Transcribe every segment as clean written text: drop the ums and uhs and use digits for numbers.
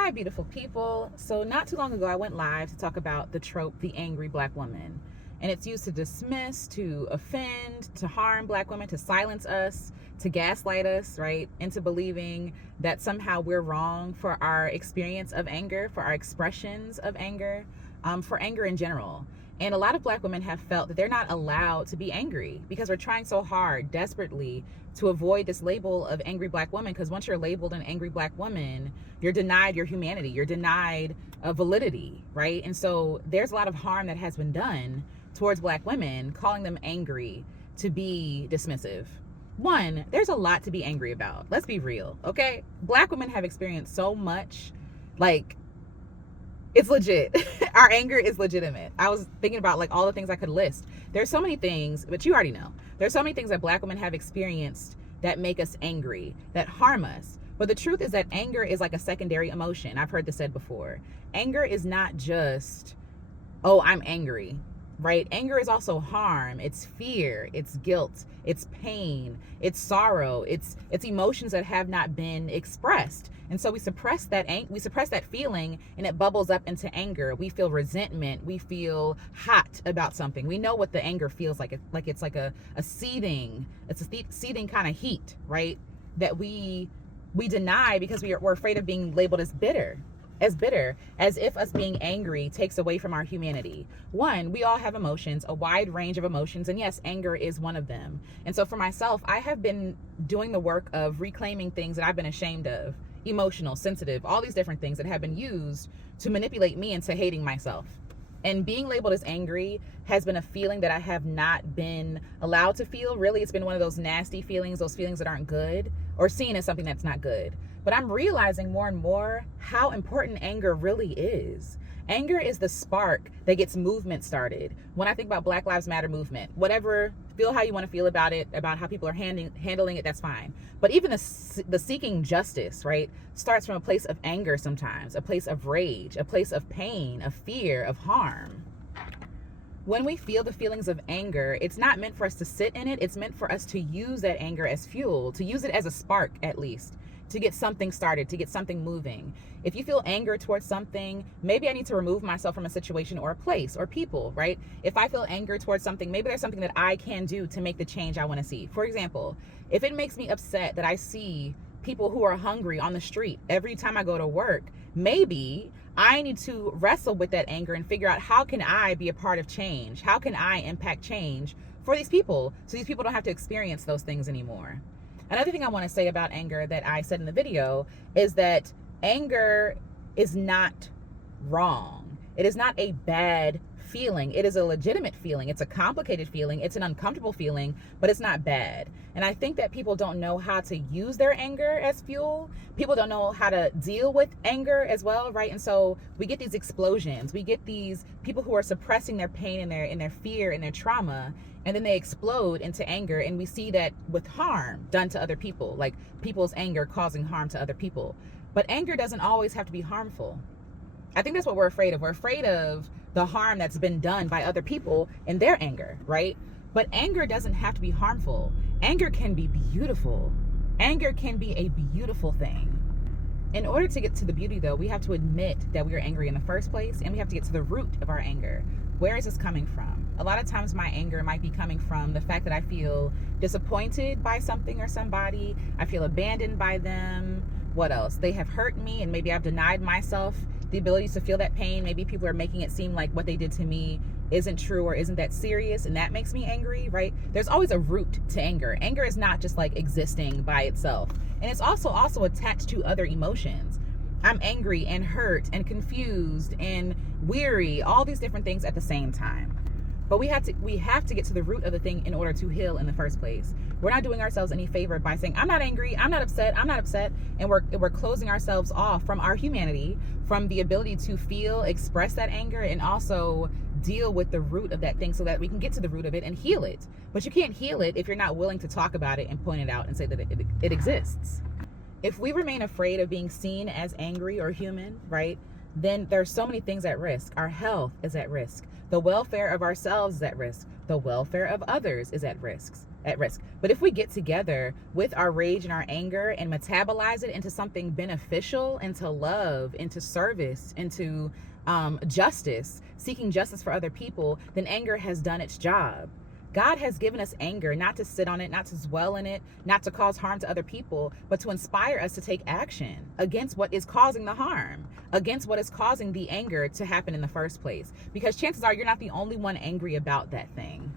Hi, beautiful people. So, not too long ago, I went live to talk about the trope, the angry black woman. And it's used to dismiss, to offend, to harm black women, to silence us, to gaslight us, right? Into believing that somehow we're wrong for our experience of anger, for our expressions of anger, for anger in general. And a lot of black women have felt that they're not allowed to be angry because we're trying so hard, desperately, to avoid this label of angry black woman. Because once you're labeled an angry black woman, you're denied your humanity, you're denied validity, right? And so there's a lot of harm that has been done towards black women, calling them angry to be dismissive. One, there's a lot to be angry about. Let's be real, okay? Black women have experienced so much, like, it's legit. Our anger is legitimate. I was thinking about like all the things I could list. There's so many things, but you already know. There's so many things that black women have experienced that make us angry, that harm us. But the truth is that anger is like a secondary emotion. I've heard this said before. Anger is not just, oh, I'm angry, right? Anger is also harm. It's fear, it's guilt, it's pain, it's sorrow, it's emotions that have not been expressed. And so we suppress that feeling, and it bubbles up into anger. We feel resentment, we feel hot about something. We know what the anger feels like. It's like a seething kind of heat, right? That we deny because we're afraid of being labeled as bitter, as if us being angry takes away from our humanity. One, we all have emotions, a wide range of emotions, and yes, anger is one of them. And so for myself, I have been doing the work of reclaiming things that I've been ashamed of, emotional, sensitive, all these different things that have been used to manipulate me into hating myself. And being labeled as angry has been a feeling that I have not been allowed to feel. Really, it's been one of those nasty feelings, those feelings that aren't good, or seen as something that's not good. But I'm realizing more and more how important anger really is. Anger is the spark that gets movement started. When I think about Black Lives Matter movement, whatever, feel how you want to feel about it, about how people are handling it, that's fine. But even the seeking justice, right, starts from a place of anger sometimes, a place of rage, a place of pain, of fear, of harm. When we feel the feelings of anger, it's not meant for us to sit in it. It's meant for us to use that anger as fuel, to use it as a spark at least, to get something started, to get something moving. If you feel anger towards something, maybe I need to remove myself from a situation or a place or people, right? If I feel anger towards something, maybe there's something that I can do to make the change I want to see. For example, if it makes me upset that I see people who are hungry on the street every time I go to work, maybe I need to wrestle with that anger and figure out, how can I be a part of change? How can I impact change for these people so these people don't have to experience those things anymore? Another thing I want to say about anger that I said in the video is that anger is not wrong. It is not a bad feeling. It is a legitimate feeling. It's a complicated feeling. It's an uncomfortable feeling, but it's not bad. And I think that people don't know how to use their anger as fuel. People don't know how to deal with anger as well, right? And so we get these explosions. We get these people who are suppressing their pain and their fear and their trauma, and then they explode into anger. And we see that with harm done to other people, like people's anger causing harm to other people. But anger doesn't always have to be harmful. I think that's what we're afraid of. We're afraid of the harm that's been done by other people in their anger, right? But anger doesn't have to be harmful. Anger can be beautiful. Anger can be a beautiful thing. In order to get to the beauty, though, we have to admit that we are angry in the first place, and we have to get to the root of our anger. Where is this coming from? A lot of times my anger might be coming from the fact that I feel disappointed by something or somebody. I feel abandoned by them. What else? They have hurt me, and maybe I've denied myself the ability to feel that pain. Maybe people are making it seem like what they did to me isn't true or isn't that serious, and that makes me angry, right? There's always a root to anger. Anger is not just like existing by itself. And it's also attached to other emotions. I'm angry and hurt and confused and weary, all these different things at the same time. But we have to get to the root of the thing in order to heal in the first place. We're not doing ourselves any favor by saying, I'm not angry, I'm not upset, and we're closing ourselves off from our humanity, from the ability to feel, express that anger, and also deal with the root of that thing so that we can get to the root of it and heal it. But you can't heal it if you're not willing to talk about it and point it out and say that it exists. If we remain afraid of being seen as angry or human, right, then there's so many things at risk. Our health is at risk. The welfare of ourselves is at risk. The welfare of others is at risk. at risk. But if we get together with our rage and our anger and metabolize it into something beneficial, into love, into service, into justice, seeking justice for other people, then anger has done its job. God has given us anger not to sit on it, not to dwell in it, not to cause harm to other people, but to inspire us to take action against what is causing the harm, against what is causing the anger to happen in the first place. Because chances are you're not the only one angry about that thing.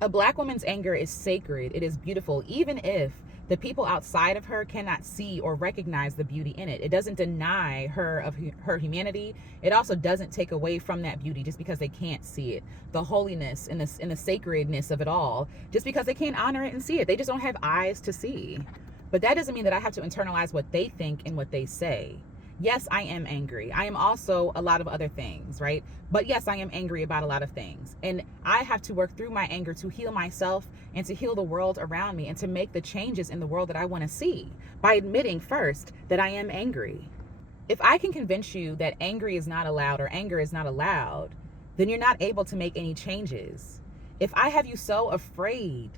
A Black woman's anger is sacred. It is beautiful, even if the people outside of her cannot see or recognize the beauty in it. It doesn't deny her of her humanity. It also doesn't take away from that beauty just because they can't see it. The holiness and the sacredness of it all, just because they can't honor it and see it. They just don't have eyes to see. But that doesn't mean that I have to internalize what they think and what they say. Yes, I am angry. I am also a lot of other things, right? But yes, I am angry about a lot of things. And I have to work through my anger to heal myself and to heal the world around me and to make the changes in the world that I want to see by admitting first that I am angry. If I can convince you that angry is not allowed or anger is not allowed, then you're not able to make any changes. If I have you so afraid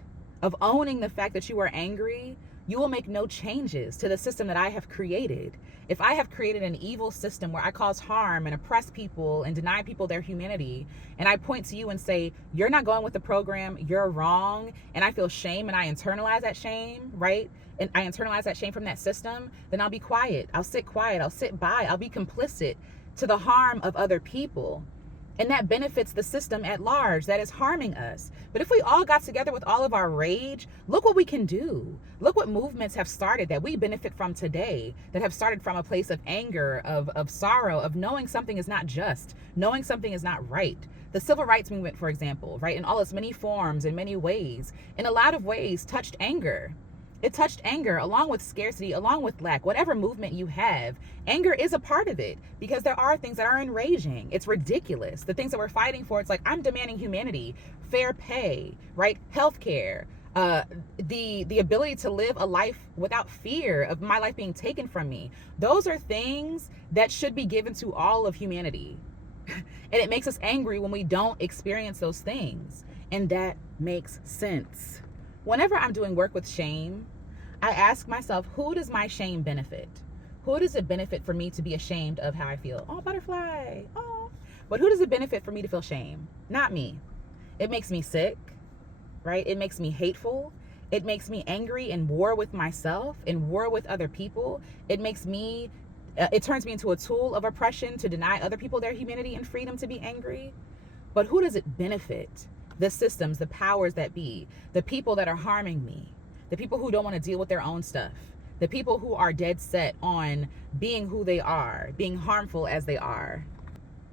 of owning the fact that you are angry, you will make no changes to the system that I have created. If I have created an evil system where I cause harm and oppress people and deny people their humanity, and I point to you and say, you're not going with the program, you're wrong, and I feel shame and I internalize that shame, right? And I internalize that shame from that system, then I'll be quiet. I'll sit quiet. I'll sit by. I'll be complicit to the harm of other people. And that benefits the system at large that is harming us. But if we all got together with all of our rage, look what we can do. Look what movements have started that we benefit from today, that have started from a place of anger, of sorrow, of knowing something is not just, knowing something is not right. The civil rights movement, for example, right, in all its many forms, in many ways, in a lot of ways touched anger. It touched anger along with scarcity, along with lack. Whatever movement you have, anger is a part of it because there are things that are enraging. It's ridiculous. The things that we're fighting for, it's like, I'm demanding humanity, fair pay, right? Healthcare, the ability to live a life without fear of my life being taken from me. Those are things that should be given to all of humanity. And it makes us angry when we don't experience those things. And that makes sense. Whenever I'm doing work with shame, I ask myself, who does my shame benefit? Who does it benefit for me to be ashamed of how I feel? Oh, butterfly. Oh. But who does it benefit for me to feel shame? Not me. It makes me sick, right? It makes me hateful. It makes me angry and war with myself and war with other people. It makes me, it turns me into a tool of oppression to deny other people their humanity and freedom to be angry. But who does it benefit? The systems, the powers that be, the people that are harming me, the people who don't want to deal with their own stuff, the people who are dead set on being who they are, being harmful as they are.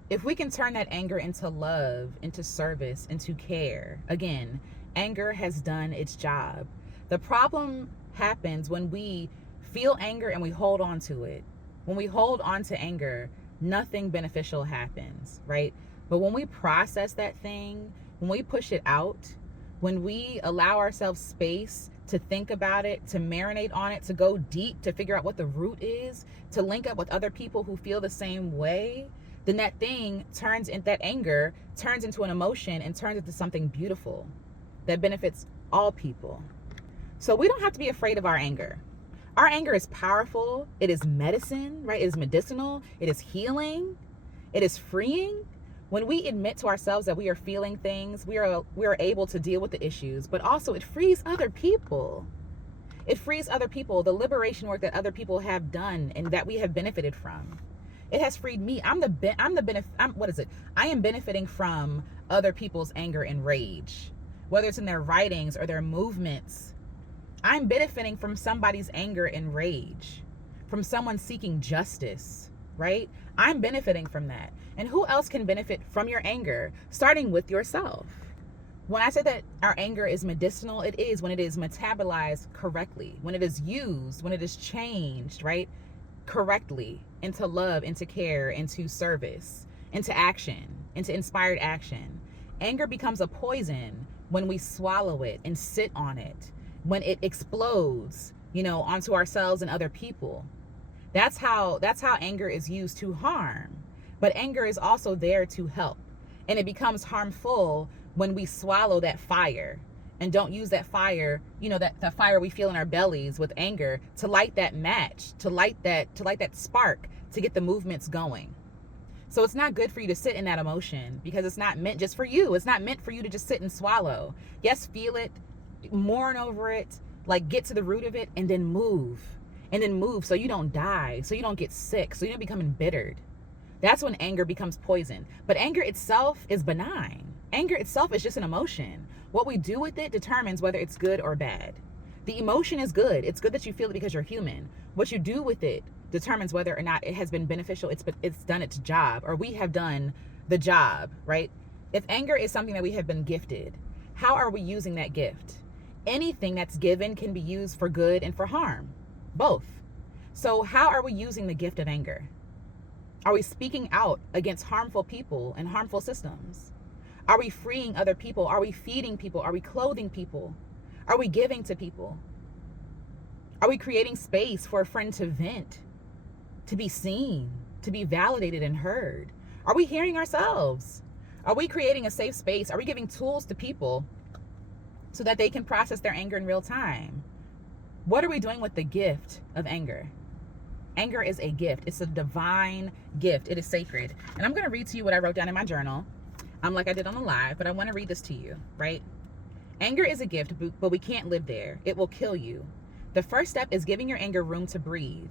If we can turn that anger into love, into service, into care, again, anger has done its job. The problem happens when we feel anger and we hold on to it. When we hold on to anger, nothing beneficial happens, right? But when we process that thing, when we push it out, when we allow ourselves space to think about it, to marinate on it, to go deep, to figure out what the root is, to link up with other people who feel the same way, then that thing that anger turns into an emotion and turns into something beautiful that benefits all people. So we don't have to be afraid of our anger. Our anger is powerful. It is medicine, right? It is medicinal. It is healing. It is freeing. When we admit to ourselves that we are feeling things, we are able to deal with the issues, but also it frees other people. It frees other people, the liberation work that other people have done and that we have benefited from. It has freed me. I am benefiting from other people's anger and rage, whether it's in their writings or their movements. I'm benefiting from somebody's anger and rage, from someone seeking justice, right? I'm benefiting from that. And who else can benefit from your anger? Starting with yourself. When I say that our anger is medicinal, it is when it is metabolized correctly, when it is used, when it is changed, right? Correctly into love, into care, into service, into action, into inspired action. Anger becomes a poison when we swallow it and sit on it, when it explodes, onto ourselves and other people. That's how anger is used to harm. But anger is also there to help. And it becomes harmful when we swallow that fire And don't use that fire, that fire we feel in our bellies with anger, to light that match, to light that spark, to get the movements going. So it's not good for you to sit in that emotion, because it's not meant just for you. It's not meant for you to just sit and swallow. Yes, feel it, mourn over it, like get to the root of it, and then move. And then move so you don't die, so you don't get sick, so you don't become embittered. That's when anger becomes poison. But anger itself is benign. Anger itself is just an emotion. What we do with it determines whether it's good or bad. The emotion is good. It's good that you feel it because you're human. What you do with it determines whether or not it has been beneficial. It's done its job, or we have done the job, right? If anger is something that we have been gifted, how are we using that gift? Anything that's given can be used for good and for harm, both. So how are we using the gift of anger? Are we speaking out against harmful people and harmful systems? Are we freeing other people? Are we feeding people? Are we clothing people? Are we giving to people? Are we creating space for a friend to vent, to be seen, to be validated and heard? Are we hearing ourselves? Are we creating a safe space? Are we giving tools to people so that they can process their anger in real time? What are we doing with the gift of anger? Anger is a gift. It's a divine gift. It is sacred. And I'm going to read to you what I wrote down in my journal. Like I did on the live, but I want to read this to you, right? Anger is a gift, but we can't live there. It will kill you. The first step is giving your anger room to breathe.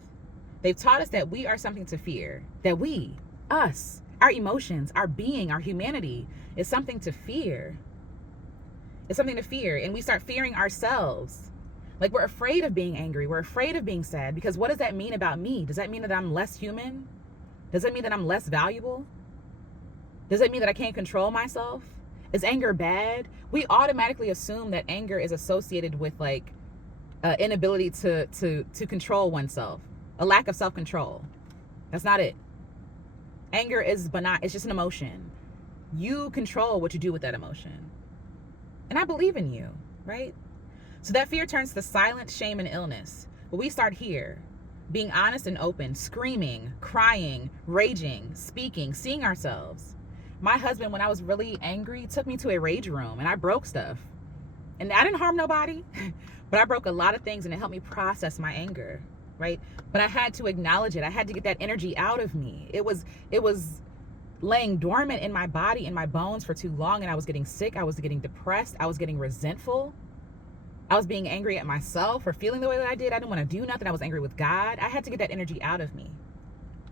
They've taught us that we are something to fear, that we, us, our emotions, our being, our humanity is something to fear. It's something to fear. And we start fearing ourselves. Like, we're afraid of being angry. We're afraid of being sad, because what does that mean about me? Does that mean that I'm less human? Does that mean that I'm less valuable? Does that mean that I can't control myself? Is anger bad? We automatically assume that anger is associated with like inability to control oneself, a lack of self-control. That's not it. Anger is benign. It's just an emotion. You control what you do with that emotion. And I believe in you, right? So that fear turns to silence, shame, and illness. But we start here, being honest and open, screaming, crying, raging, speaking, seeing ourselves. My husband, when I was really angry, took me to a rage room, and I broke stuff. And I didn't harm nobody, but I broke a lot of things, and it helped me process my anger, right? But I had to acknowledge it. I had to get that energy out of me. It was laying dormant in my body and my bones for too long, and I was getting sick. I was getting depressed. I was getting resentful. I was being angry at myself for feeling the way that I did. I didn't want to do nothing. I was angry with God. I had to get that energy out of me.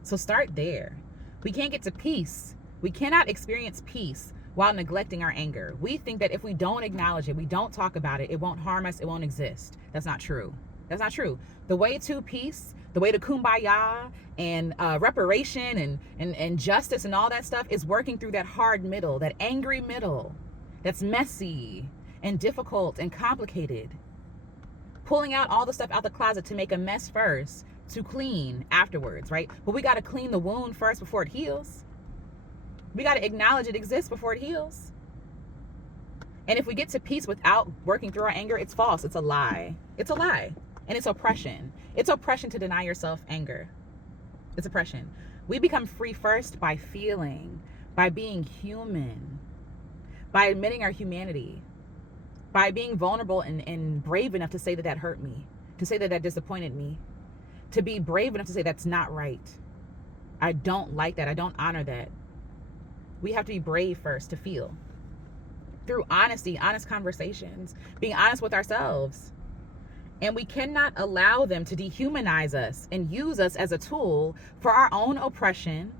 So start there. We can't get to peace. We cannot experience peace while neglecting our anger. We think that if we don't acknowledge it, we don't talk about it, it won't harm us, it won't exist. That's not true. That's not true. The way to peace, the way to kumbaya and reparation and justice and all that stuff is working through that hard middle, that angry middle that's messy and difficult and complicated. Pulling out all the stuff out the closet to make a mess first, to clean afterwards, right? But we got to clean the wound first before it heals. We got to acknowledge it exists before it heals. And if we get to peace without working through our anger, it's false. It's a lie. It's a lie. And it's oppression. It's oppression to deny yourself anger. It's oppression. We become free first by feeling, by being human, by admitting our humanity, by being vulnerable and brave enough to say that that hurt me, to say that that disappointed me, to be brave enough to say that's not right. I don't like that. I don't honor that. We have to be brave first to feel. Through honesty, honest conversations, being honest with ourselves. And we cannot allow them to dehumanize us and use us as a tool for our own oppression,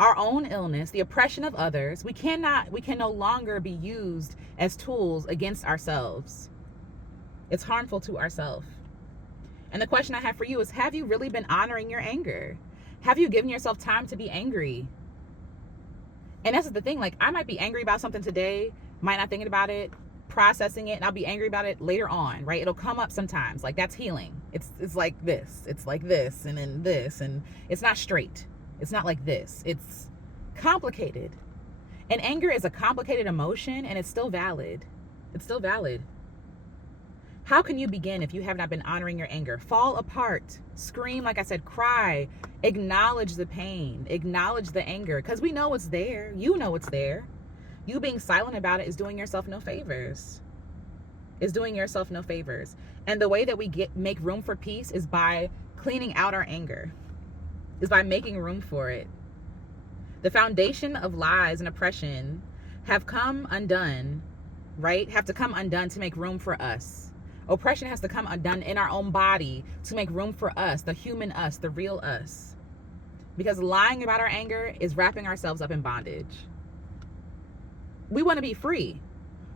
our own illness, the oppression of others. We can no longer be used as tools against ourselves. It's harmful to ourselves. And the question I have for you is, have you really been honoring your anger? Have you given yourself time to be angry? And that's the thing, like, I might be angry about something today, might not thinking about it, processing it, and I'll be angry about it later on, right? It'll come up sometimes. Like, that's healing. It's like this. It's like this, and then this, and it's not straight. It's not like this. It's complicated. And anger is a complicated emotion, and it's still valid. It's still valid. How can you begin if you have not been honoring your anger? Fall apart, scream, like I said, cry, acknowledge the pain, acknowledge the anger, because we know it's there. You know it's there. You being silent about it is doing yourself no favors. is doing yourself no favors. And the way that we make room for peace is by cleaning out our anger, is by making room for it. The foundation of lies and oppression have come undone, right? Have to come undone to make room for us. Oppression has to come undone in our own body to make room for us, the human us, the real us. Because lying about our anger is wrapping ourselves up in bondage. We want to be free.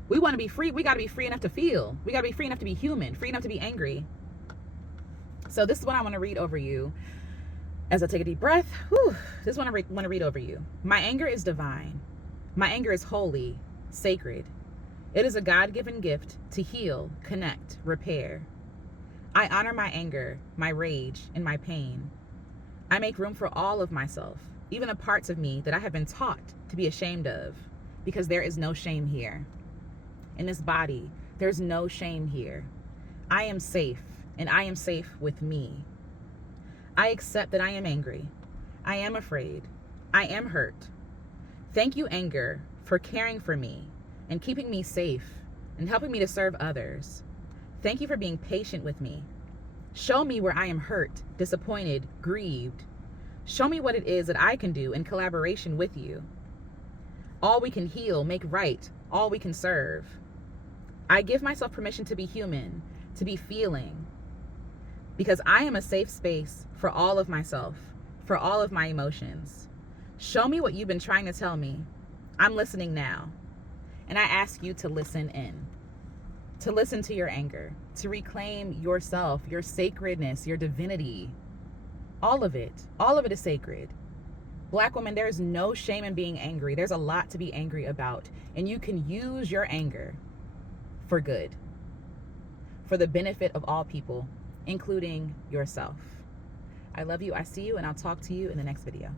We want to be free. We got to be free enough to feel. We got to be free enough to be human, free enough to be angry. So this is what I want to read over you. As I take a deep breath, this is what I want to read over you. My anger is divine. My anger is holy, sacred. It is a God-given gift to heal, connect, repair. I honor my anger, my rage, and my pain. I make room for all of myself, even the parts of me that I have been taught to be ashamed of, because there is no shame here. In this body, there's no shame here. I am safe, and I am safe with me. I accept that I am angry. I am afraid. I am hurt. Thank you, anger, for caring for me and keeping me safe and helping me to serve others. Thank you for being patient with me. Show me where I am hurt, disappointed, grieved. Show me what it is that I can do in collaboration with you. All we can heal, make right, all we can serve. I give myself permission to be human, to be feeling, because I am a safe space for all of myself, for all of my emotions. Show me what you've been trying to tell me. I'm listening now. And I ask you to listen in, to listen to your anger, to reclaim yourself, your sacredness, your divinity. All of it is sacred. Black women, there's no shame in being angry. There's a lot to be angry about. And you can use your anger for good, for the benefit of all people, including yourself. I love you. I see you, and I'll talk to you in the next video.